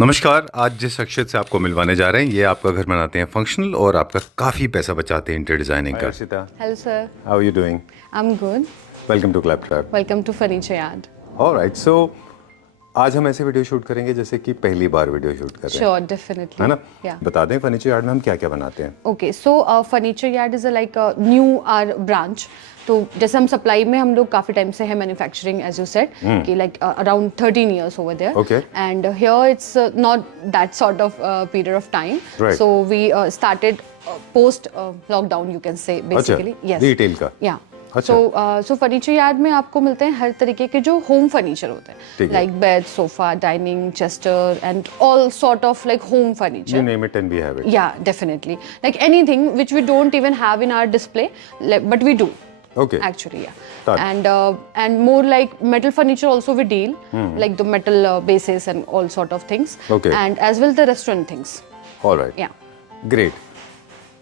नमस्कार। आज जिस शख्सियत से आपको मिलवाने जा रहे हैं ये आपका घर बनाते हैं फंक्शनल और आपका काफ़ी पैसा बचाते हैं इंटीरियर डिजाइनिंग का। Arshita, Hello, sir. how are you doing? I'm good. Welcome to Claptrap. Welcome to Furniture Yard. Alright, so आज हम ऐसे वीडियो शूट करेंगे जैसे कि पहली बार वीडियो शूट कर रहे हैं, Sure, definitely. है ना? Yeah. बता दें फर्नीचर यार्ड में हम क्या क्या बनाते हैं। Okay, so Furniture Yard is like a new our branch. तो जैसे हम सप्लाई में हम लोग काफी टाइम से है मैन्युफैक्चरिंग एज यू सेड कि like around 13 years over there. Okay. And here it's not that sort of period of time. Right. So we started post lockdown, you can say basically. अच्छा, Yes. Retail का। Yeah. अच्छा। So furniture yard में आपको मिलते हैं हर तरीके के जो होम फर्नीचर होते ठीक हैं है। Like bed, sofa, dining, Chester and all sort of like home You furniture. name it and we have it. Yeah, definitely. Like anything which we don't even have in our display, but we do. Okay. Actually, yeah. Done. And more like metal furniture also we deal, like the metal bases and all sort of things. Okay. And as well the restaurant things. Alright. Yeah. Great.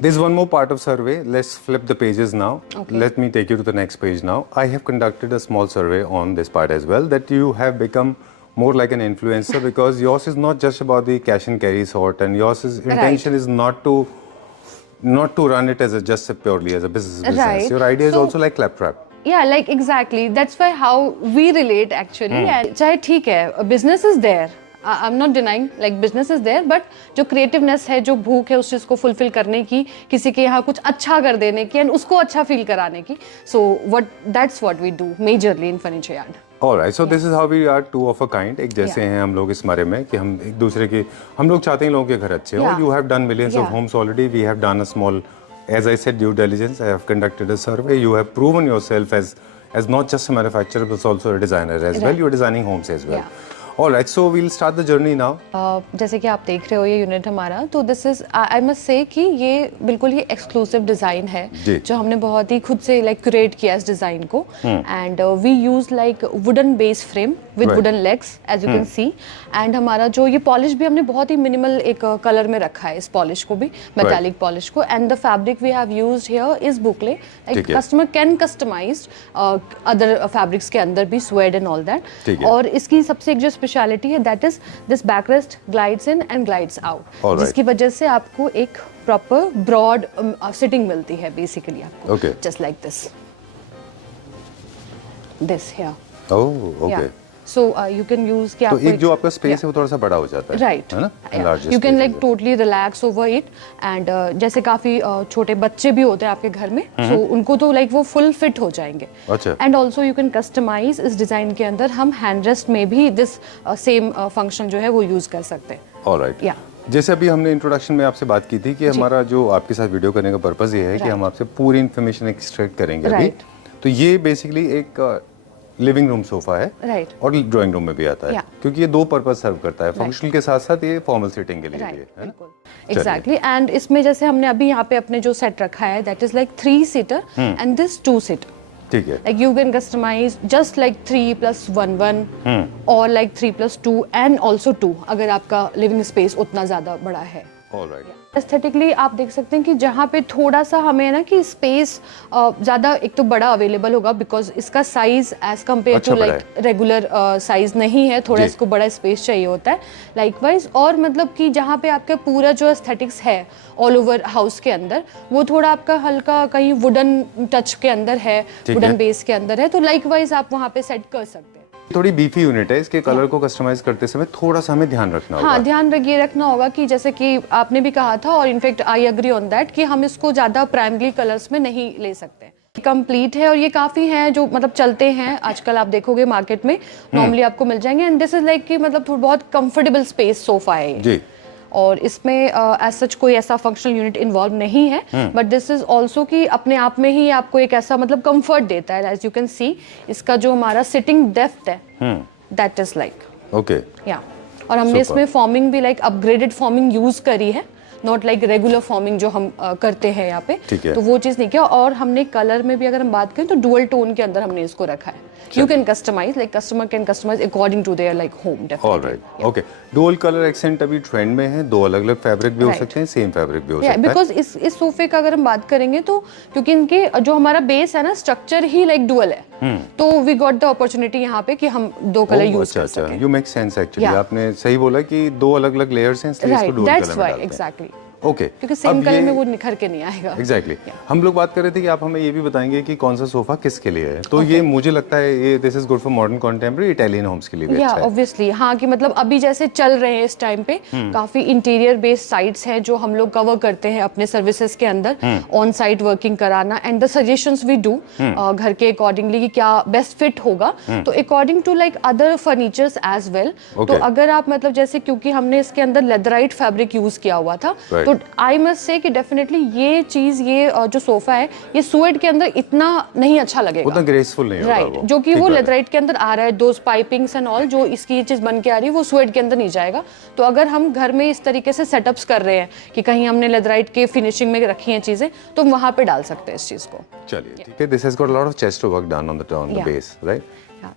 There's one more part of survey. Let's flip the pages now. Okay. Let me take you to the next page now. I have conducted a small survey on this part as well, that you have become more like an influencer because yours is not just about the cash and carry sort, and yours is intention is not to run it as just purely as a business. Right. Your idea is So- also like Claptrap. Yeah, like exactly. That's why how we relate actually. And चाहे ठीक है, business is there. I'm not denying, like business is there, but जो creativeness है, जो भूख है उस चीज़ को fulfill करने की, किसी के यहाँ कुछ अच्छा कर देने की, and उसको अच्छा feel कराने की. So that's what we do majorly in Furniture Yard. Alright, so this is how we are two of a kind. एक जैसे हैं हम लोग इस बारे में कि हम एक दूसरे के हम लोग चाहते हैं लोगों के घर अच्छे हो. Yeah. You have done millions of Yeah. homes already. We have done a small, as I said, due diligence. I have conducted a survey. You have proven yourself as not just a manufacturer but also a designer as well. Right. You are designing homes as well. Yeah. Alright, so we'll start the journey now. जैसे कि आप देख रहे हो ये unit हमारा, तो this is I must say कि ये बिल्कुल ही एक्सक्लूसिव डिज़ाइन है जी। जो हमने बहुत ही खुद से लाइक क्रिएट किया इस डिज़ाइन को. And we use like wooden base frame with Right. Wooden legs as you can see. And हमारा जो ये पॉलिश भी हमने बहुत ही मिनिमल एक कलर में रखा है, इस पॉलिश को भी मेटालिक पॉलिश को. And the fabric we have used here is boucle. Like ठीक है। Customer can customise other fabrics के अंदर भी स्वेड एंड ऑल ठीक दैट. है। और इसकी सबसे एक जो स्पेशलिटी है that is this backrest glides in and glides out, Alright. जिसकी वजह से आपको एक प्रॉपर ब्रॉड सिटिंग मिलती है बेसिकली आपको. Okay. Just like this here. Oh, okay. So you can use कि तो आपको एक जो आपका स्पेस Yeah. है वो थोड़ा सा बड़ा हो जाता है. राइट, है ना? Enlarge you can space like is it. Totally relax over it. And जैसे काफी छोटे बच्चे भी होते हैं आपके घर में, सो उनको तो लाइक वो फुल फिट हो जाएंगे. अच्छा. And also you can customize इस डिजाइन के अंदर हम हैंड रेस्ट में भी दिस सेम फंक्शन जो है वो यूज कर सकते हैं. Alright. Yeah. जैसे अभी हमने इंट्रोडक्शन में आपसे बात की थी कि हमारा जो आपके साथ वीडियो करने का पर्पस ये है कि Right. हम आपसे पूरी इन्फॉर्मेशन एक्सट्रैक्ट करेंगे अभी. Right. तो ये बेसिकली एक लिविंग रूम सोफा है Right. और ड्राइंग रूम में भी आता है. Yeah. क्योंकि ये दो पर्पस सर्व करता है, फंक्शनल के साथ साथ ये फॉर्मल सिटिंग के लिए भी राइट, है ना? बिल्कुल एग्जैक्टली. एंड इसमें जैसे हमने अभी यहाँ पे अपने जो सेट रखा है that is like 3 seater and this 2 seater. ठीक है. Like you can customize just like 3+1 or like 3+2 and also 2 अगर आपका लिविंग स्पेस उतना ज़्यादा बड़ा है. ऑलराइट. एस्थेटिकली आप देख सकते हैं कि जहाँ पे थोड़ा सा हमें ना कि स्पेस ज़्यादा एक तो बड़ा अवेलेबल होगा बिकॉज इसका साइज एज कम्पेयर अच्छा टू बड़ा लाइक रेगुलर साइज नहीं है, थोड़ा जी। इसको बड़ा स्पेस चाहिए होता है लाइकवाइज. और मतलब कि जहाँ पे आपका पूरा जो एस्थेटिक्स है ऑल ओवर हाउस के अंदर वो थोड़ा आपका हल्का कहीं वुडन टच के अंदर है, ठीक वुडन है। बेस के अंदर है, तो लाइकवाइज आप वहाँ पे सेट कर सकते हैं. थोड़ी बीफी यूनिट है, इसके कलर को कस्टमाइज करते समय थोड़ा सा हमें ध्यान रखना होगा. हाँ, ध्यान ये रखना होगा कि जैसे कि आपने भी कहा था और in fact I agree on that कि हम इसको ज़्यादा प्राइमरी कलर्स में नहीं ले सकते. कंप्लीट है और ये काफ़ी हैं जो मतलब चलते हैं आजकल, आप देखोगे मार्केट में नॉर्मली आपको मिल जाएंगे. एंड दिस इज लाइक कि मतलब बहुत कंफर्टेबल स्पेस सोफा है ये. जी. और इसमें एज सच कोई ऐसा फंक्शनल यूनिट इन्वॉल्व नहीं है, बट दिस इज ऑल्सो कि अपने आप में ही आपको एक ऐसा मतलब कंफर्ट देता है. एज यू कैन सी इसका जो हमारा सिटिंग डेप्थ है दैट इज लाइक ओके. या. और हमने Super. इसमें फॉर्मिंग भी लाइक अपग्रेडेड फॉर्मिंग यूज करी है, नॉट लाइक रेगुलर फॉर्मिंग जो हम करते हैं यहाँ पे. ठीक है. तो वो चीज़ नहीं किया. और हमने कलर में भी अगर हम बात करें तो डुअल टोन के अंदर हमने इसको रखा है. You can customize, like customer can customize according to their like home, definitely. All right. Okay. Dual color accent अभी ट्रेंड में है, दो अलग अलग फैब्रिक भी हो Right. सकते हैं, सेम फैब्रिक भी हो Yeah, सकता है. because इस सोफे का अगर हम बात करेंगे तो क्योंकि इनके जो हमारा बेस है ना स्ट्रक्चर ही लाइक डुअल है, तो वी गॉट द अपॉर्चुनिटी यहाँ पे कि हम दो कलर यूज अच्छा कर अच्छा, सकें. You make sense actually. Yeah. आपने सही बोला कि दो अलग अलग लेयर्स हैं, इसलिए इसको राइट, डुअल दैट्स कलर में व्हाई डालते हैं. Exactly, okay. क्योंकि सेम कलर में वो निखर के नहीं आएगा. एग्जैक्टली. हम लोग बात कर रहे थे कि आप हमें ये भी बताएंगे कि कौन सा सोफा किसके लिए है. तो ये मुझे लगता है ये this is good for modern contemporary Italian homes के लिए भी या अच्छा है. ऑब्वियसली हाँ, कि मतलब अभी जैसे चल रहे हैं इस टाइम पे काफी इंटीरियर बेस्ड साइट्स हैं जो हम लोग कवर करते हैं अपने सर्विसेज के अंदर, ऑन साइट वर्किंग कराना and the suggestions we do घर के अकॉर्डिंगली कि क्या बेस्ट फिट होगा, तो according to like other furnitures as well. तो अगर आप मतलब जैसे क्योंकि हमने इसके अंदर लेदराइट फैब्रिक यूज किया हुआ था, तो आई मस्ट से कि डेफिनेटली ये चीज ये जो सोफा है ये सुएड के अंदर इतना नहीं अच्छा लगेगा, उतना ग्रेसफुल नहीं होगा राइट, वो. जो कि ठीक वो बात है. लेदराइट के अंदर आ रहा है, दोज पाइपिंग्स एंड ऑल जो इसकी ये चीज बन के आ रही है वो सुएड के अंदर नहीं जाएगा. तो अगर हम घर में इस तरीके से सेटअप्स कर रहे हैं कि कहीं हमने लेदराइट के फिनिशिंग में रखी हैं चीजें, तो वहां पे डाल सकते हैं इस चीज को. चलिए ठीक है. This has got a lot of chest work done on the Yeah. Base, right?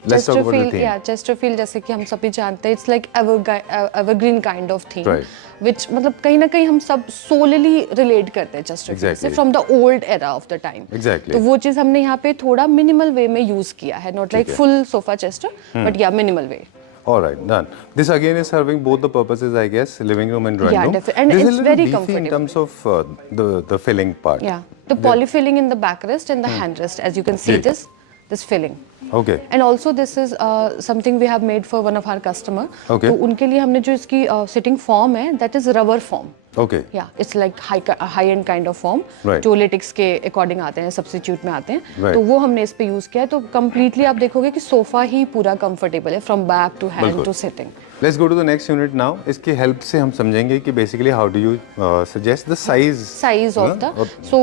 Let's talk about the theme. Chesterfield जैसे कि हम सभी जानते हैं, it's like evergreen kind of theme, Right. विच मतलब कहीं ना कहीं हम सब सोलली रिलेट करते हैं चेस्टरफील्ड से Exactly. From the old era of the time. Exactly. तो वो चीज हमने यहाँ पे थोड़ा मिनिमल वे में यूज किया है, नॉट लाइक है. फुल सोफा चेस्टर, बट या minimal way. All right, done. This again is serving both the purposes, I guess, living room and drawing Yeah, room. and This is it's a little very beefy in comfortable. terms of the filling part. Yeah, the polyfilling in the backrest and the handrest, as you can see, जी. this filling. Okay. And also this is something we have made for one of our customer. Okay. तो उनके लिए हमने जो इसकी sitting form है, that is rubber form. Okay. Yeah, it's like high end kind of form, Right. जो latex के according आते हैं, सब्स्टिट्यूट में आते हैं. Right. तो वो हमने इस पे यूज किया है, तो कम्प्लीटली आप देखोगे कि सोफा ही पूरा कंफर्टेबल है फ्रॉम बैक टू हैंड बिल्कुल. To sitting. Let's go to the next unit now. इसकी हेल्प से हम समझेंगे कि basically how do you suggest the size? Size of the so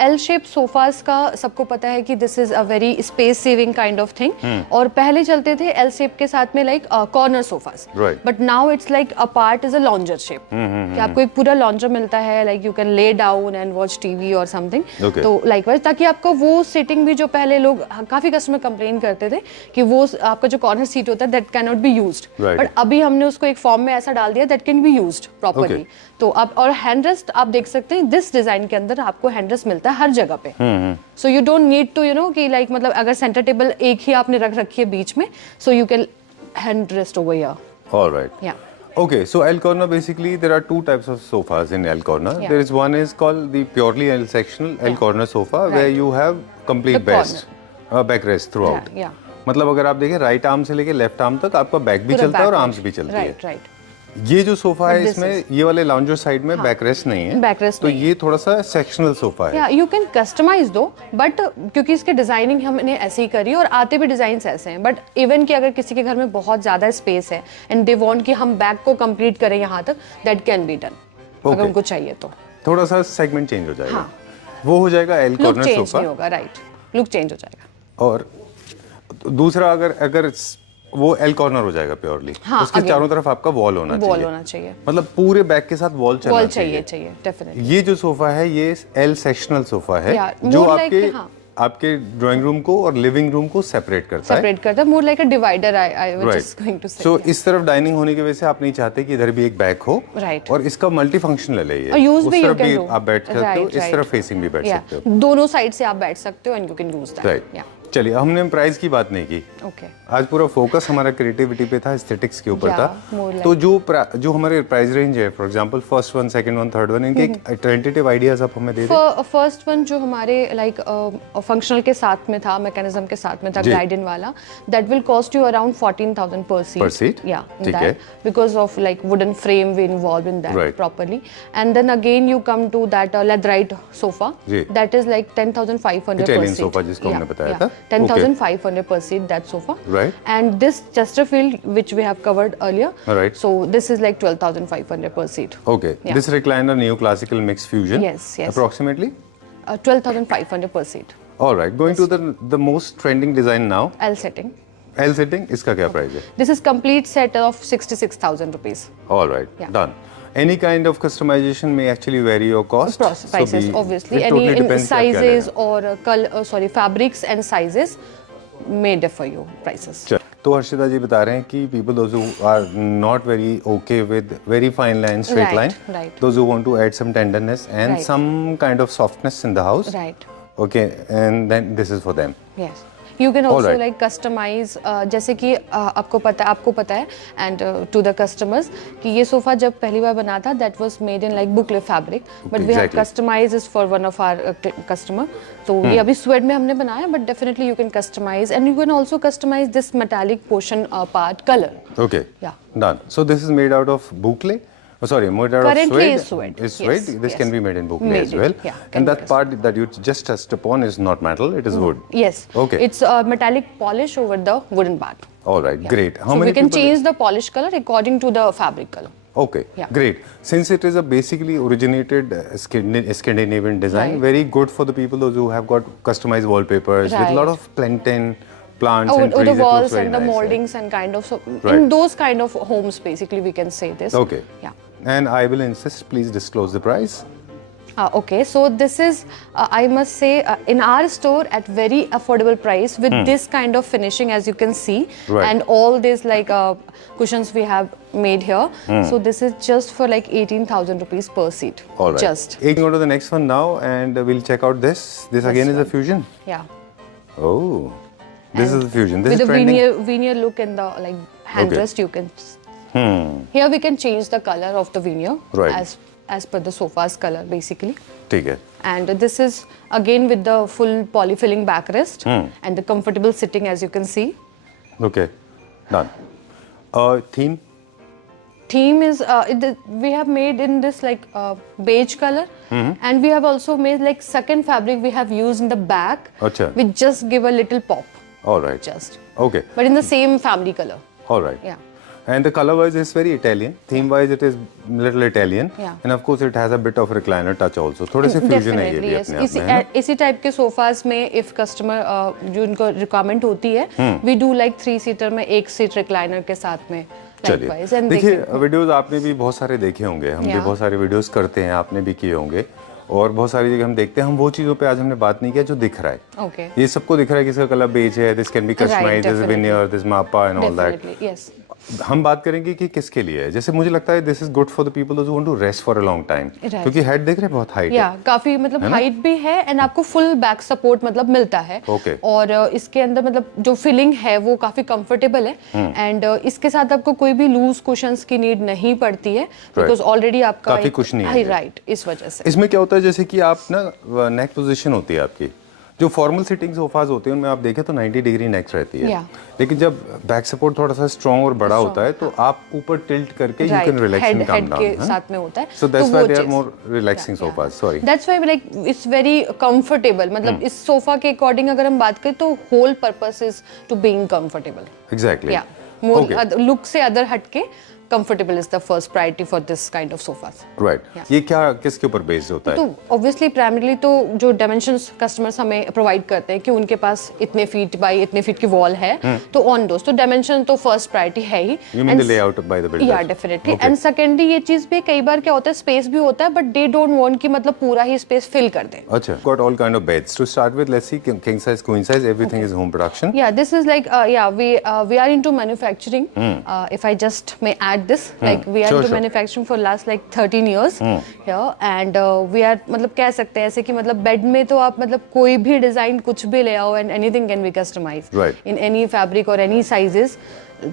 L shape sofas का सबको पता है कि this is a very space saving kind of thing, और पहले चलते थे एल शेप के साथ में like corner sofas, Right. But now it's like a part is a lounger shape, कि आपको एक पूरा लॉन्जर मिलता है, like you can lay down and watch TV और समथिंग. Okay. तो लाइकवाइज ताकि आपको वो सिटिंग भी जो पहले लोग काफी कस्टमर कंप्लेन करते थे कि वो आपका जो कॉर्नर सीट होता है that can not be used, Right. But अभी हमने उसको एक फॉर्म में ऐसा डाल दिया that can be used properly. Okay. तो आप और हैंड रेस्ट आप देख सकते हैं, दिस डिजाइन के अंदर आपको हैंड रेस्ट मिलता है हर जगह पे. So you don't need to you know कि लाइक मतलब अगर सेंटर टेबल एक ही आपने रख रखी है बीच में, so you can hand rest over here. All right. Yeah. Okay, so L corner basically there are two types of sofas in L corner. Yeah. There is one is called the purely L sectional L Yeah. corner sofa where Right. you have complete The backrest throughout. Yeah, yeah. मतलब अगर आप देखें right arm से लेके left arm तक आपका back भी पूरा चलता है और back आर्म्स rest. भी चलती Right, है. right. ये जो सोफा है But this इसमें ये वाले लाउंजर साइड में बैकरेस्ट नहीं है. Backrest तो नहीं ये थोड़ा सा सेक्शनल सोफा है. या यू कैन कस्टमाइज दो, बट क्योंकि इसके डिजाइनिंग हमने ऐसे ही करी और आते भी डिजाइन ऐसे हैं, बट इवन कि अगर किसी के घर में बहुत ज्यादा स्पेस है एंड दे वांट कि हम बैक को कंप्लीट करें यहाँ तक, दैट कैन बी डन. अगर उनको चाहिए तो थोड़ा सा सेगमेंट चेंज हो जाएगा. हाँ. वो हो जाएगा L look corner change sofa. नहीं होगा, राइट, लुक चेंज हो जाएगा. और दूसरा अगर अगर वो एल कॉर्नर हो जाएगा प्योरली, हाँ, उसके again. चारों तरफ आपका वॉल होना वॉल चाहिए. होना चाहिए, मतलब पूरे बैक के साथ वॉल चलना वॉल चाहिए. चाहिए डेफिनेटली. ये जो सोफा है ये एल सेक्शनल सोफा है Yeah, जो more like, आपके हाँ. आपके ड्राइंग रूम को और लिविंग रूम को सेपरेट करता है. सेपरेट करता है, more like a divider I was just going to say. So इस तरफ डाइनिंग होने की वजह से आप नहीं चाहते कि इधर भी एक बैक हो. Right. और इसका मल्टी फंक्शनल है ये. और यूज उस भी यू तरफ कैन भी डू, आप बैठ सकते हो, इस तरफ फेसिंग भी बैठ सकते हो. दोनों साइड से आप बैठ सकते हो and you can use that. Right. चलिए हमने प्राइस की बात नहीं की. ओके. आज पूरा फोकस हमारा क्रिएटिविटी पे था, एस्थेटिक्स के ऊपर Yeah, था. more like- तो जो हमारे प्राइस रेंज है, for example first one, second one, third one, इनके टेंटेटिव आइडियाज आप हमें दे दें. फर्स्ट वन जो हमारे लाइक फंक्शनल के साथ में था, मैकेनिज्म के साथ में था, जी. ग्लाइडन वाला, that will cost you around 14,000 per seat. Per seat? Yeah, ठीक है. because of like wooden frame we involved in that Right. properly. And then again you come to that leatherite sofa. Ji. That is like 10,500 per Italian seat. sofa जिसको हमने बताया था. 10,500 per seat that sofa. Right. And this Chesterfield which we have covered earlier. Right. So this is like 12,500 per seat. Okay. Yeah. This recliner neoclassical mixed fusion. Yes, yes. Approximately. 12,500 per seat. All right. Going to the most trending design now. L setting. L sitting. इसका क्या price है? This is complete set of 66,000 rupees. All right. Yeah. Done. Any kind of customization may actually vary your cost. Prices, obviously. It Any totally in depends क्या क्या sizes लेना. or fabrics and sizes. may differ your prices. तो हर्षिता जी बता रहे हैं कि people those who are not very okay with very fine line, straight Right, line, right. those who want to add some tenderness and Right. some kind of softness in the house. Right. Okay, and then this is for them. Yes. You can also Alright. like customize जैसे कि आपको पता है and to the customers कि ये sofa जब पहली बार बना था that was made in like boucle fabric but we have Exactly. customized this for one of our customer तो ये अभी स्वेड में हमने बनाया but definitely you can customize and you can also customize this metallic portion part color. Okay. Yeah. Done. So this is made out of boucle. Oh, sorry, made out Currently of is suede. suede. Is suede. Yes, This yes. can be made in boucle Made as it, well. yeah, can And be that part that you just touched upon is not metal. It is wood. Yes. Okay. It's a metallic polish over the wooden part. All right. Yeah. Great. How so many we can people? change the polish color according to the fabric color. Okay. Yeah. Great. Since it is a basically originated Scandinavian design, Right. very good for the people those who have got customized wallpapers with a lot Right. of plantain plants Oh, and the trees. It looks walls very and the nice, right? moldings and kind of so Right. in those kind of homes basically we can say this. Okay. Yeah. And I will insist, please disclose the price. Okay, so this is I must say in our store at very affordable price with this kind of finishing as you can see Right. and all these like cushions we have made here. So this is just for like 18,000 rupees per seat. All right. Just. Go to the next one now and we'll check out this. This again is a fusion. Yeah. Oh, this is the fusion. This With is the trending. veneer look in the like handrest you can. Here we can change the color of the veneer Right. as per the sofa's color basically. ठीक है. And this is again with the full polyfilling backrest and the comfortable sitting as you can see. Okay. Done. Theme. Theme is we have made in this like beige color and we have also made like second fabric we have used in the back अच्छा. which just give a little pop All right. just Okay. but in the same family color. All right. Yeah. And the color wise is very Italian. Theme wise it is little Italian. Yeah. And of course it has a bit of recliner touch also. थोड़े से fusion है ये Definitely भी yes. अपने आप में है ना? इसी टाइप के सोफाज में if customer जो उनको रिक्वायरमेंट होती है we do like 3 सीटर में एक सीट रिक्लाइनर के साथ में चलिए likewise and they देखिए can- वीडियोस आपने भी बहुत सारे देखे होंगे हम भी Yeah. बहुत सारे वीडियोस करते हैं आपने भी किए होंगे और बहुत सारी जगह हम देखते हैं हम वो चीज़ों पे आज हमने बात नहीं किया जो दिख रहा है Okay. ये सबको दिख रहा है कि इसका कलर बेज है this can be customised this definitely. Veneer this मापा and all that Definitely yes. हम बात करेंगे कि किसके लिए है जैसे मुझे लगता है this is good for the people those who want to rest for a long time Right. क्योंकि हेड देख रहे हैं बहुत हाइट या है काफी मतलब हाइट भी है एंड आपको फुल बैक सपोर्ट मतलब मिलता है Okay. और इसके अंदर मतलब जो फिलिंग है वो काफी कंफर्टेबल है एंड इसके साथ आपको कोई भी लूज कुशंस की नीड नहीं पड़ती है बिकॉज ऑलरेडी आपका काफी कुशनी है ये। राइट इस वजह से इसमें क्या होता है जैसे कि आप ना नेक पोजीशन होती है आपकी जो फॉर्मल सिटिंग सोफाज होते हैं उनमें आप देखें तो 90 डिग्री नेक रहती है Yeah. लेकिन जब बैक सपोर्ट थोड़ा सा स्ट्रॉन्ग और बड़ा होता है तो आप ऊपर टिल्ट करके you can relax and come head के डाउन साथ में होता है सो दैट्स तो व्हाई वो दे आर चीज़- more relaxing sofas sorry that's why like it's very comfortable मतलब इस सोफा के अकॉर्डिंग अगर हम बात करें तो whole purpose is to being comfortable exactly या मोर लुक से अदर हटके comfortable is the first priority for this kind of sofas right ये क्या किसके ऊपर बेस्ड होता है तो ऑब्वियसली प्राइमरीली तो जो डायमेंशंस कस्टमर्स हमें प्रोवाइड करते हैं कि उनके पास इतने फीट बाय इतने फीट की वॉल है तो ऑन दोस्त तो डायमेंशन तो फर्स्ट प्रायोरिटी है ही you mean the layout by the builder या डेफिनेटली एंड सेकेंडली ये चीज भी कई बार क्या होता है स्पेस भी होता है बट दे डोंट वांट कि मतलब पूरा ही स्पेस फिल कर दें अच्छा got all kind of beds to start with let's see king size queen size everything is home production Yeah, this is like we are into manufacturing. If I just may add this, like we are Sure, into sure. manufacturing for last like 13 years here, and we are मतलब कह सकते हैं ऐसे कि मतलब bed में तो आप मतलब कोई भी डिजाइन कुछ भी ले आओ and anything can be customized Right. in any fabric or any sizes.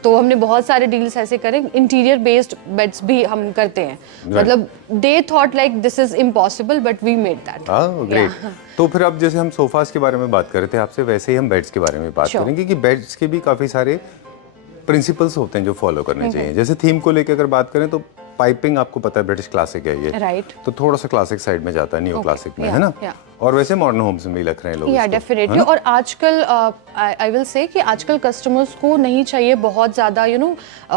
तो हमने बहुत सारे डील्स ऐसे करे इंटीरियर बेस्ड बेड्स भी हम करते हैं मतलब they thought like this is impossible but we made that great तो फिर अब जैसे हम सोफास के बारे में बात कर रहे थे आपसे वैसे ही हम बेड्स के बारे में बात Sure. करेंगे कि बेड्स के भी काफी सारे प्रिंसिपल्स होते हैं जो फॉलो करने चाहिए जैसे थीम को लेकर अगर बात करें तो पाइपिंग आपको पता है ब्रिटिश क्लासिक है ये Right. तो थोड़ा सा क्लासिक साइड में जाता है नियो क्लासिक में Yeah, है ना yeah. और वैसे मॉडर्न होम्स में भी रख रहे हैं लोग या इसको, डेफिनेटली है ना? और आजकल आई विल से कि आजकल कस्टमर्स को नहीं चाहिए बहुत ज्यादा you know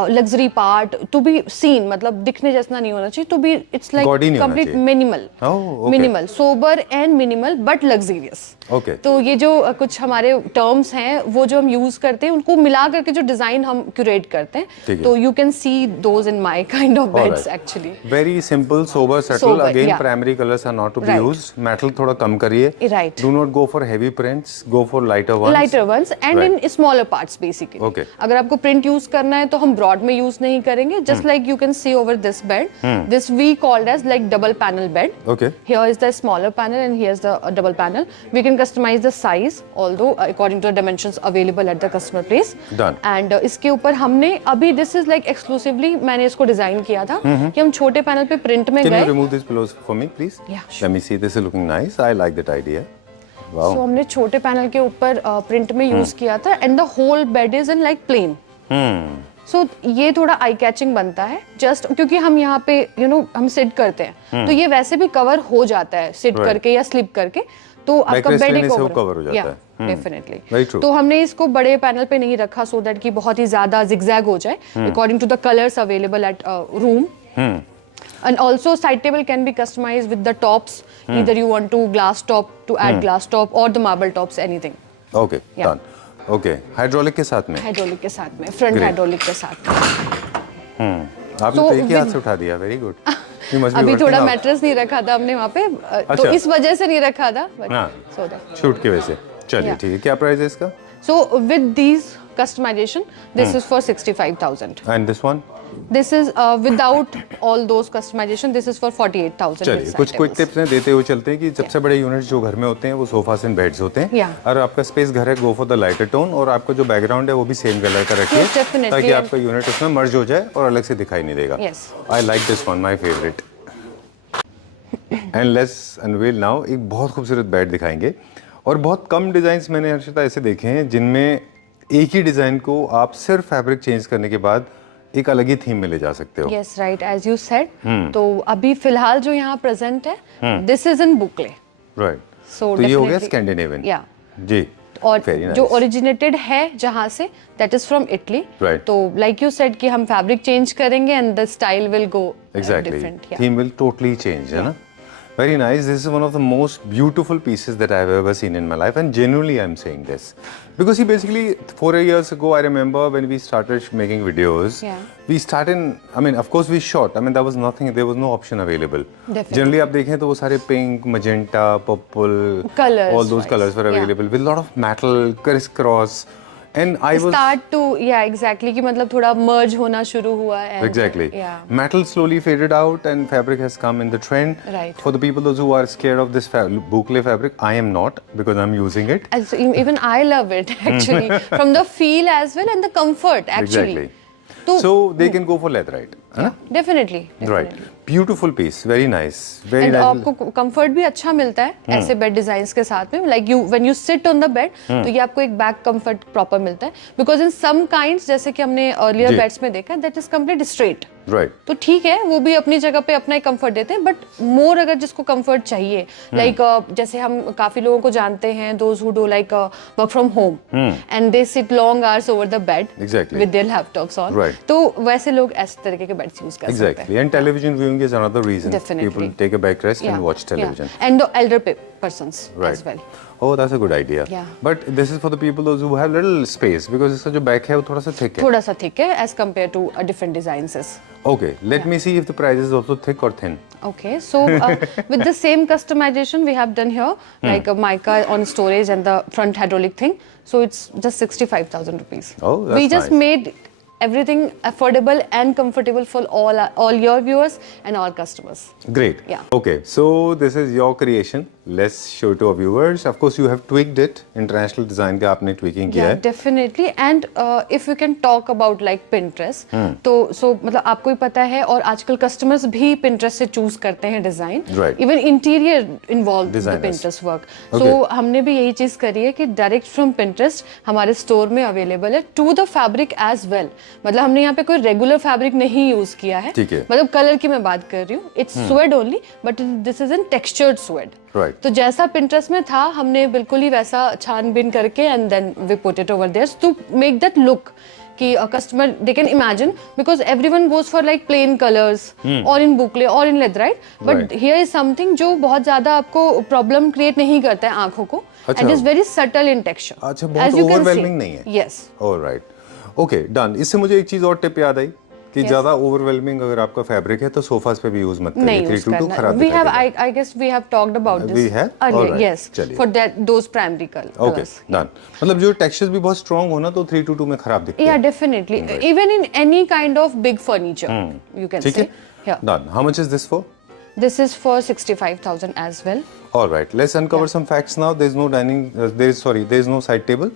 luxury part to be seen मतलब दिखने जैसा नहीं होना चाहिए to be it's like Gaudy नहीं होना कंप्लीट चाहिए। Minimal Oh, okay. Minimal sober and minimal but luxurious Okay. तो ये जो कुछ हमारे टर्म्स हैं वो जो हम यूज करते हैं उनको मिला करके जो डिजाइन हम क्यूरेट करते ठीक हैं है। तो you can C those in my kind of beds Alright. Actually Very simple, sober, subtle. Sober, Again, yeah. primary colors are not to be Right. used. Metal थोड़ा कम कम करिए. Right. Do not go for heavy prints. Go for lighter ones. Lighter ones and Right. in smaller parts basically. Okay. अगर आपको print use करना है तो हम broad में use नहीं करेंगे. Just like you can see over this bed. This we called as like double panel bed. Okay. Here is the smaller panel and here's the double panel. We can customize the size, although according to the dimensions available at the customer place. Done. And इसके ऊपर हमने अभी this is like exclusively मैंने इसको design किया था कि हम छोटे पैनल पे प्रिंट में Can गए. you remove these pillows for me, please? Yeah, sure. Let me see. This is looking nice. I like that idea. Wow. So हमने छोटे पैनल के ऊपर प्रिंट में यूज किया था and the whole bed is in like plain. So ये थोड़ा eye catching बनता है जस्ट क्योंकि हम यहाँ पे हम सिट करते हैं तो ये वैसे भी कवर हो जाता है सिट करके या स्लिप करके तो आपका Backrest बेड लेने एक से वो cover हो जाता है. डेफिनेटली. Very true. तो हमने इसको बड़े पैनल पे नहीं रखा सो दैट कि बहुत ही ज्यादा जिगजैग हो जाए according to the colours available at room. And also side table can be customized with the tops. Either you want to glass top to add glass top or the marble tops, anything. Okay. Yeah. Done. Okay. Hydraulic के साथ में. Hydraulic के साथ में, front Great. Hydraulic के साथ में. आपने So तो एक ही हाथ with- से उठा दिया. Very good. You must be अभी working थोड़ा out. मैट्रेस नहीं रखा था हमने वहाँ पे तो अच्छा. इस वजह से नहीं रखा था. हाँ. So that. शूट की वजह से. चलिए Yeah. ठीक है. क्या प्राइस है इसका? So with these customization, this is for 65,000. And this one? This is without all those customization. This is for 48,000. चलिए कुछ क्विक टिप्स हैं देते हुए चलते हैं कि सबसे बड़े यूनिट्स जो घर में होते हैं वो सोफास एंड बेड्स होते हैं. Yeah. और आपका स्पेस घर है go for the lighter tone और आपका जो बैकग्राउंड है वो भी सेम कलर का रखिए Yes, definitely. ताकि आपका यूनिट उसमें मर्ज हो जाए और अलग से दिखाई नहीं देगा. Yes. I like this one my favourite. And let's unveil now एक बहुत खूबसूरत बेड दिखाएंगे और बहुत कम डिजाइन्स मैंने हर्षिता ऐसे देखे हैं जिनमें एक ही डिजाइन को आप सिर्फ फैब्रिक चेंज करने के बाद एक अलग ही थीम में ले जा सकते हो. Yes, right. As you said. तो अभी फिलहाल जो यहाँ प्रेजेंट है, this is in boucle. Right. So तो ये हो गया definitely- स्कैंडिनेवियन. Yeah. जी. और Very जो nice. ओरिजिनेटेड है जहाँ say that is from Italy. Right. तो लाइक यू सेड कि हम फैब्रिक चेंज करेंगे and the style will go Exactly. Different. Theme will totally change, है ना? Very nice. This is one of the most beautiful pieces that I've ever seen in my life, and genuinely I'm saying this because see, basically 4 years ago, I remember when we started making videos. Yeah. We started. I mean, of course, we shot. I mean, there was nothing. There was no option available. Definitely. Generally, आप देखें तो वो सारे pink, magenta, purple, Colours all those wise, colors were yeah. available with a lot of metal, crisscross, and I was. Start to या exactly कि मतलब थोड़ा मर्ज होना शुरू हुआ है. Exactly. Yeah. Metal slowly faded out and fabric has come in the trend. Right. For the people those who are scared of this boucle fabric, I am not because I'm using it. As even I love it actually from the feel as well and the comfort actually. Exactly. तो So they can go for leatherite. है ना? Definitely. Right. Beautiful piece. Very nice. Very and nice. आपको comfort भी अच्छा मिलता है ऐसे bed designs के साथ में. Like you when you sit on the bed तो ये आपको एक बैक कंफर्ट प्रॉपर मिलता है बिकॉज इन सम काइंड्स जैसे कि हमने अर्लियर जी. बेड्स में देखा that is complete straight. Right. तो ठीक है वो भी अपनी जगह पे अपना ही कंफर्ट देते हैं बट मोर अगर जिसको कंफर्ट चाहिए लाइक जैसे हम काफी लोगों को जानते हैं those who do like work from home and they sit long hours over the bed Exactly. With their laptops on. Right. तो वैसे लोग ऐसे तरीके के बेड्स यूज कर सकते हैं. Exactly. And television viewing is another reason Definitely. people take a backrest and watch television. Yeah. And the elder persons Right. as well. Oh, that's a good idea. Yeah. But this is for the people those who have little space because इसका जो back है वो थोड़ा सा thick है. थोड़ा सा thick है as compared to different designs. Okay. Let me see if the price is also thick or thin. Okay, so with the same customization we have done here, like mica on storage and the front hydraulic thing. So it's just 65,000 rupees. Oh, that's we just nice. made everything affordable and comfortable for all your viewers and all customers. Great. Yeah. Okay, so this is your creation. Let's show it to our viewers. Of course, you have tweaked it. International design का आपने tweaking किया Yeah, है. definitely. And if we can talk about like Pinterest, तो so मतलब आपको ही पता है और आजकल customers भी Pinterest से choose करते हैं design. Right. Even interior involved the Designers. Pinterest work. Okay. So हमने भी यही चीज करी है कि direct from Pinterest हमारे store में available है to the fabric as well. मतलब हमने यहाँ पे कोई regular fabric नहीं use किया है. ठीक है. मतलब color की मैं बात कर रही हूँ. It's suede only, but this is in textured suede. Right. तो जैसा Pinterest में था हमने बिल्कुल ही वैसा छानबीन करके and then we put it over there to make that look कि customer they can imagine because everyone goes for like plain colours और इन बुकले और in leatherette but here is something जो बहुत ज्यादा आपको प्रॉब्लम क्रिएट नहीं करता है आंखों को and is very subtle in texture. अच्छा, बहुत overwhelming नहीं है. Yes. All right. Okay, done. इससे मुझे एक चीज और टिप याद आई कि ज्यादा ओवरवेलमिंग अगर आपका फैब्रिक है तो सोफास पे भी यूज मत करिए, नहीं यूज 322 करना। खराब वी हैव दिखाई I guess we have talked about We this have? Earlier, Alright, yes, चलिए। फॉर दैट दोस प्राइमरी देगा। Okay colours. डन। मतलब जो टेक्सचर्स भी बहुत स्ट्रांग हो ना तो 322 में खराब दिखते Yeah, हैं। definitely. Even in any kind of big furniture, you can ठीक say. है Yeah. Done. How much is this for? This is for 65,000 as well. All right, let's uncover some facts now. There is no dining, there is no side table.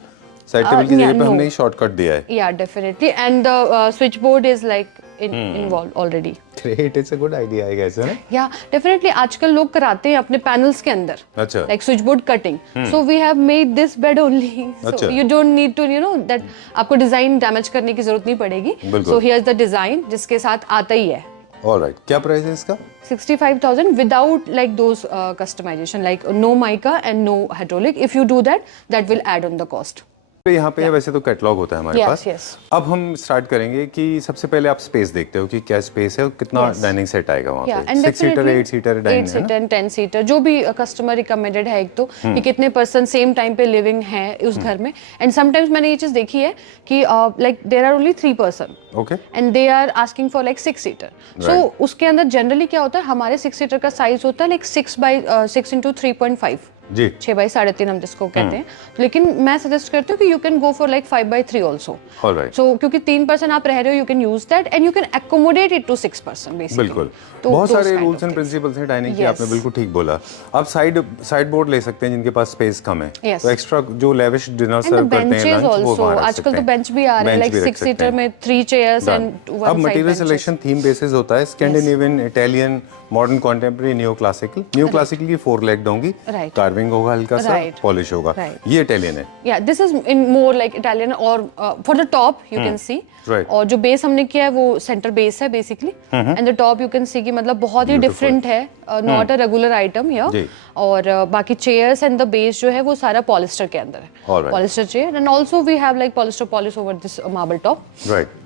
Side table की yeah, जगह पे no. हमने shortcut दिया है। Yeah, definitely. And the switchboard is like involved already. Great, it's a good idea, I guess, है ना? Yeah, definitely. आजकल लोग कराते हैं अपने panels के अंदर. अच्छा। Like switchboard cutting. So we have made this bed only. So अच्छा। you don't need to, you know, that आपको design damage करने की जरूरत नहीं पड़ेगी. बिल्कुल। So here's the design जिसके साथ आता ही है. All right, क्या प्राइस है इसका? 65,000 without like those customization, like no mica and no hydraulic. If you do that, that will add on the cost. पे यहाँ पे वैसे तो कैटलॉग होता है हमारे Yes, पास। yes. अब हम स्टार्ट करेंगे कि सबसे पहले आप स्पेस देखते हो कि क्या स्पेस है और कितना Yes. डाइनिंग सेट आएगा वहाँ Yeah, पे। and 6 seater, definitely 8 seater 8 dining है सीटर ना? एंड 10 सीटर जो भी कस्टमर रिकमेंडेड है एक तो कि कितने पर्सन सेम टाइम पे लिविंग है उस घर में। एंड समटाइम्स मैंने ये चीज देखी है कि like there are only 3 person okay. And they are asking for like 6 seater. So उसके अंदर जनरली क्या होता है, हमारे 6 सीटर का साइज होता है लाइक 6 into 3.5, जी। 6 by 3.5 हम जिसको कहते हैं। लेकिन मैं सजेस्ट करती हूँ कि you can go for like 5 by 3 also. Alright. So क्योंकि 3 पर्सन आप रह रहे हो, you can use that and you can accommodate it to 6 person basically. बिल्कुल। तो बहुत those सारे kind rules of and things. Principles हैं डाइनिंग के, Yes. आपने बिल्कुल ठीक बोला। आप साइड बोर्ड ले सकते हैं जिनके पास स्पेस कम है। Yes. तो एक्स्ट्रा जो लेविश डिनर एंड द सर्व करते हैं बेंचेस लंच वो आल्सो, वहाँ रख आजकल सकते तो हैं। बेंच भी आ रहे हैं बेंच लाइक भी रख 6 सकते सीटर हैं। में 3 चेयर्स Done. एंड वन अब side material selection theme basis होता है, Scandinavian, Italian, modern contemporary, neo classical. Neo classical की 4 लेग्ड होंगी, Right. कार्विंग होगा हल्का सा, Right. पॉलिश होगा। Right. ये इटालियन है। या this is in more like Italian और for the top you can see. Right. और जो बेस हमने किया है वो सेंटर बेस है basically and the top you can see कि मतलब बहुत ही डिफरेंट है, नॉट अ रेगुलर आइटम जी। हियर। और बाकी चेयर्स एंड द बेस जो है वो सारा पॉलिस्टर के अंदर है। Alright. Polyester chair and also we have like polyester polish over this marble top right.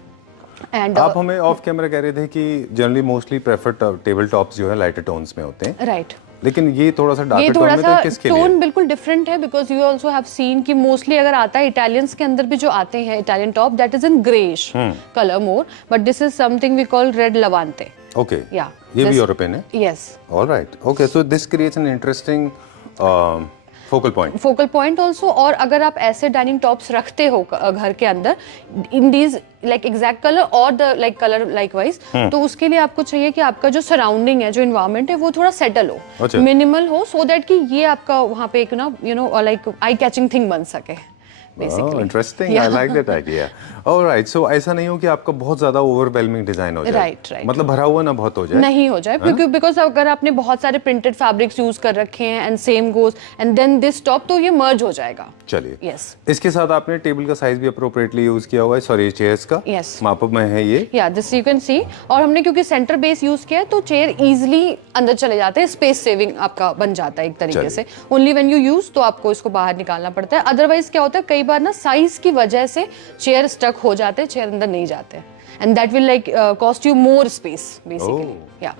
And आप हमें ऑफ कैमरा कह रहे थे कि generally mostly preferred table tops जो है लाइटर टोन्स में होते हैं, राइट। लेकिन ये थोड़ा सा ये डार्कर टोन थोड़ा में सा तो किसके लिए? टोन बिल्कुल डिफरेंट है because you also have seen कि मोस्टली अगर आता है इटालियंस के अंदर भी जो आते हैं Italian top that is in greyish colour more, but this is something we call red Levanto. Okay. Yeah, ये भी this- यूरोपियन है। Yes, alright, okay, so this creates an interesting focal point. Focal point also. और अगर आप ऐसे dining tops रखते हो घर के अंदर in these like exact colour और the like colour like wise, तो उसके लिए आपको चाहिए कि आपका जो सराउंडिंग है, जो इन्वायरमेंट है वो थोड़ा सेटल हो, अच्छा। मिनिमल हो, सो दैट कि ये आपका वहाँ पे एक ना you know like eye catching thing बन सके basically. Interesting, I like that idea. Alright, so ऐसा नहीं हो कि आपका बहुत ज्यादा ओवरवेलमिंग डिजाइन हो जाए। Right, right. मतलब भरा हुआ ना बहुत हो जाए। नहीं हो जाए क्योंकि बिकॉज अगर आपने बहुत सारे प्रिंटेड फैब्रिक्स यूज कर रखे हैं and same goes and then this top, तो ये मर्ज हो जाएगा। चलिए, Yes. इसके साथ आपने टेबल का साइज भी अप्रोप्रिएटली यूज किया हुआ है, सॉरी चेयर्स का Yes. माप में है ये। या दिस यू कैन सी। और हमने क्योंकि सेंटर बेस यूज किया है तो चेयर इजीली अंदर चले जाते हैं, स्पेस सेविंग आपका बन जाता है एक तरीके चलिए। से। ओनली व्हेन यू यूज तो आपको इसको बाहर निकालना पड़ता है, अदरवाइज क्या होता है कई बार ना साइज की वजह से चेयर स्टक हो जाते हैं, चेयर अंदर नहीं जाते and that will like cost you more space basically. या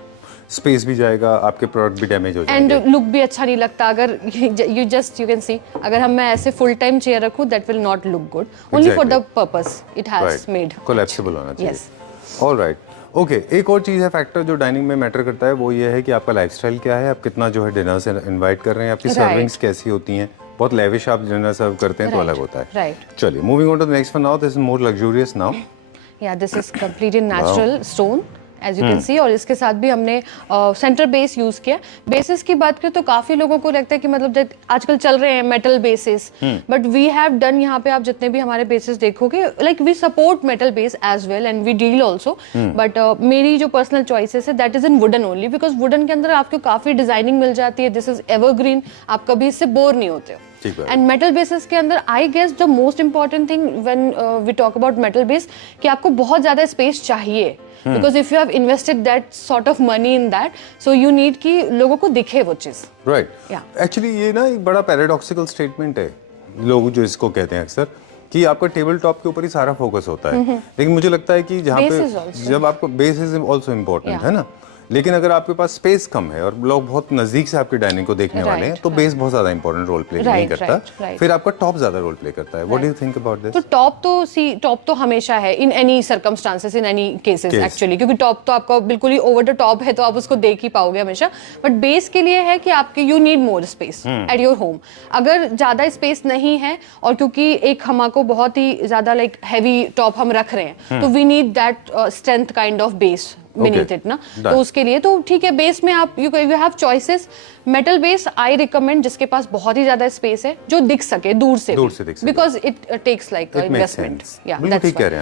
स्पेस भी जाएगा, आपके प्रोडक्ट भी डैमेज हो एंड जाएंगे। लुक भी अच्छा नहीं लगता अगर यू कैन सी अगर हम मैं ऐसे फुल टाइम चेयर रखूं that will not look good, only for the purpose it has made. Collapsible होना चाहिए। Yes. Alright, okay. एक और चीज़ है, फैक्टर जो डाइनिंग में मैटर करता है, वो ये है कि आपका लाइफस्टाइल क्या है, आप कितना जो है डिनर से इनवाइट कर रहे हैं, आपकी Right. सर्विंग्स कैसी होती हैं। बहुत लेविश आप डिनर सर्व करते हैं तो Right. अलग होता है। Right. चलिए, moving on to the next one now, this is more luxurious now. या this is completely natural stone as you can see. और इसके साथ भी हमने सेंटर बेस यूज किया। बेसिस की बात करें तो काफी लोगों को लगता है कि मतलब आजकल चल रहे हैं metal bases, but we have done यहाँ पे आप जितने भी हमारे बेसिस देखोगे like we support metal base as well and we deal also, but मेरी जो पर्सनल चॉइसेस है that is in wooden only because wooden के अंदर आपको काफी डिजाइनिंग मिल जाती है। दिस इज एवरग्रीन, आप कभी इससे बोर नहीं होते हो। एंड मेटल बेसिस के अंदर I guess the most important thing when we talk about metal base कि आपको बहुत ज्यादा स्पेस चाहिए because if you have invested that sort of money in that, so you need कि लोगों को दिखे वो चीज। Right, Yeah. एक्चुअली ये ना एक बड़ा पैराडॉक्सिकल स्टेटमेंट है, लोग जो इसको कहते हैं अक्सर कि आपका टेबल टॉप के ऊपर ही सारा फोकस होता है, लेकिन मुझे लगता है कि जहाँ Bases पे also. जब आपको base is also important Yeah. है ना, लेकिन अगर आपके पास स्पेस कम है और लोग बहुत नजदीक से आपकी डाइनिंग को देखने वाले हैं तो बेस बहुत ज्यादा इंपॉर्टेंट रोल प्ले नहीं करता, फिर आपका टॉप ज्यादा रोल प्ले करता है। What do you think about this? तो टॉप तो हमेशा है in any circumstances, in any cases actually, क्योंकि टॉप तो आपका बिल्कुल ही ओवर द टॉप है तो आप उसको देख ही पाओगे हमेशा। बट बेस के लिए है कि आपके you need more space at your home. अगर ज्यादा स्पेस नहीं है और क्योंकि एक हमको बहुत ही ज्यादा लाइक हैवी टॉप हम रख रहे हैं तो we need that strength kind of base beneath it ना, तो उसके लिए तो ठीक है बेस में आप you have choices. Metal base I recommend जिसके पास बहुत ही ज्यादा स्पेस है, जो दिख सके दूर से because it takes like investment. या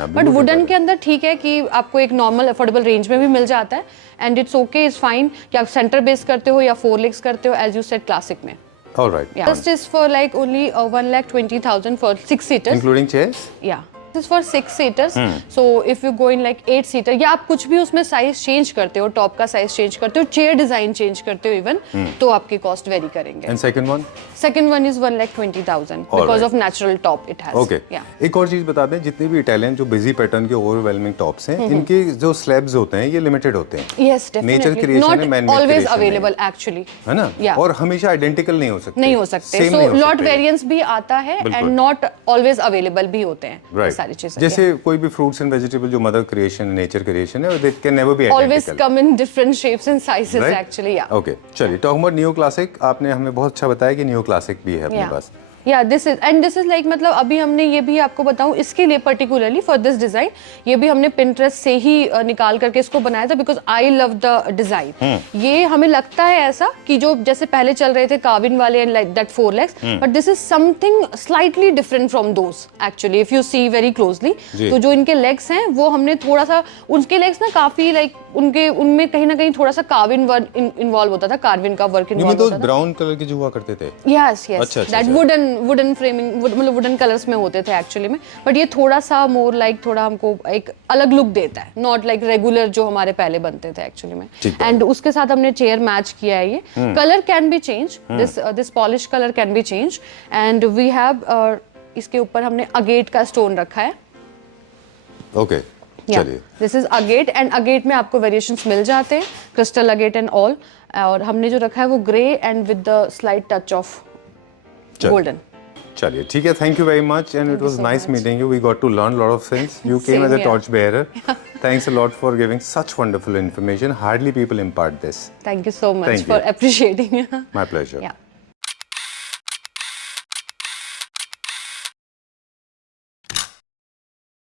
बट वुडन के अंदर ठीक है कि आपको एक नॉर्मल अफोर्डेबल रेंज में भी मिल जाता है and it's okay, is fine कि आप सेंटर बेस करते हो या 4 legs करते हो एज यू सेड क्लासिक में। Alright. Yeah. This is for like only 1,20,000 for 6 seaters. Including chairs? Yeah. This is for 6 seaters. So if you go in like 8 seater, या आप कुछ भी उसमें साइज चेंज करते हो, टॉप का साइज चेंज करते हो, चेयर डिजाइन चेंज करते हो इवन, तो आपकी कॉस्ट वेरी करेंगे। And second one? Second one is 1,20,000 because of natural top it has. Okay. Yeah. एक और चीज बता दें, जितने भी इटालियन जो बिजी पैटर्न के ओवरवेलमिंग टॉप्स हैं, इनके जो स्लैब्स होते हैं ये लिमिटेड होते हैं। Yes, definitely. नेचर क्रिएशन है, man made always available actually. है ना? Yeah. और हमेशा आइडेंटिकल नहीं हो सकते। नहीं हो सकते। So lot variance भी आता है and not always available भी होते हैं। Right. सारी चीजें। जैसे कोई भी फ्रूट्स एंड वेजिटेबल जो मदर क्रिएशन नेचर क्रिएशन है, they can never be always come in different shapes and sizes actually. Yeah. Okay, चलिए टॉक अबाउट नियो क्लासिक। आपने हमें बहुत अच्छा बताया कि नियो क्लासिक भी है अपने पास। या दिस इज लाइक मतलब अभी हमने ये भी आपको बताऊं इसके लिए पर्टिकुलरली फॉर दिस डिजाइन ये भी हमने पिंटरेस्ट से ही निकाल करके इसको बनाया था because I love the design. ये हमें लगता है ऐसा कि जो जैसे पहले चल रहे थे कार्विन वाले and like that 4 legs, but this is something slightly different from those actually if you see very closely. तो जो इनके लेग्स हैं वो हमने थोड़ा सा उनके लेग्स ना काफी लाइक उनमें कहीं ना कहीं थोड़ा सा कार्विन वर्क इन्वॉल्व होता था, कार्विन का वर्क इन्वॉल्व होता था। ब्राउन कलर के जो हुआ करते थे। यस दैट वुडन फ्रेमिंग मतलब वुडन कलर्स में होते थे एक्चुअली में, बट ये थोड़ा सा मोर लाइक थोड़ा हमको एक अलग लुक देता है, नॉट लाइक रेगुलर जो हमारे पहले बनते थे एक्चुअली में। एंड उसके साथ हमने चेयर मैच किया है। ये colour can be change, this polish colour can be change and we have इसके ऊपर हमने अगेट का स्टोन रखा है। ओके, चलिए this is agate and agate में आपको वेरिएशंस मिल जाते हैं, क्रिस्टल अगेट एंड ऑल। और हमने जो रखा है वो grey and with the slight touch of golden. चलिए ठीक है, thank you very much and it was nice meeting you. We got to learn lot of things. You came as a torch bearer. Thanks a lot for giving such wonderful information. Hardly people impart this. Thank you so much for appreciating. My pleasure. Yeah.